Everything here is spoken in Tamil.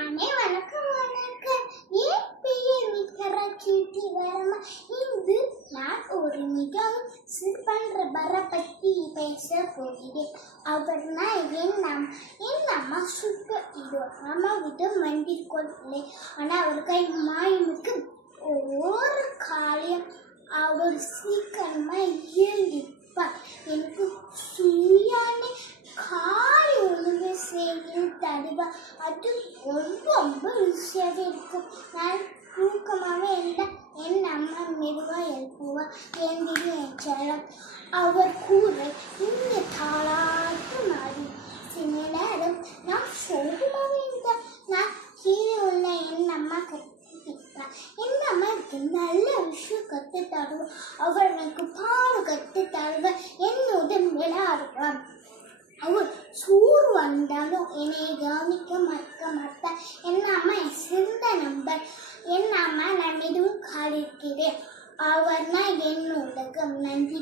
அண்ணே வணக்கம் வணக்கம். ஏன் பெயர் நிக்கராக்கிட்டி வரமா? இது நான் ஒரு மிகவும் சிறப்பான பற்றி பேச போகிறேன். அவர்னா என் அம்மா சூப்பர் ஹீரோ. அம்மா விட மண்டிக்கொள்ளே. ஆனால் அவர் கை மாயமுக்கு ஒவ்வொரு காலையும் அவர் சீக்கிரமாக இயங்கிப்பார். எனக்கு சுயான காலை உணவு செய்து தருவா. அது ரொம்ப ரொம்ப ருசியாகவே இருக்கும். நான் தூக்கமாகவே இருந்தால் என் அம்மா மெதுவாக எழுப்புவா. எழுந்திரி என் செல்லம். அவர் கூரை இந்த தாளாட்டு மாறி. சில நேரம் நான் சோகமாக இருந்தால் நான் கீழே உள்ள என் அம்மா கற்றுக்கிட்டான். என் அம்மா எனக்கு நல்ல விஷயம் கற்று தருவான். அவர் எனக்கு பாடம் கற்று தருவார். என்னுடன் விளையாடுவான். அவர் சூடு வந்தாலும் என்னை கவனிக்க மாட்டார். என் அம்மா என் சிறந்த நண்பர். என் அம்மா நான் எதுவும் காலிருக்கிறேன். அவர்னா என் உலகம். நன்றி.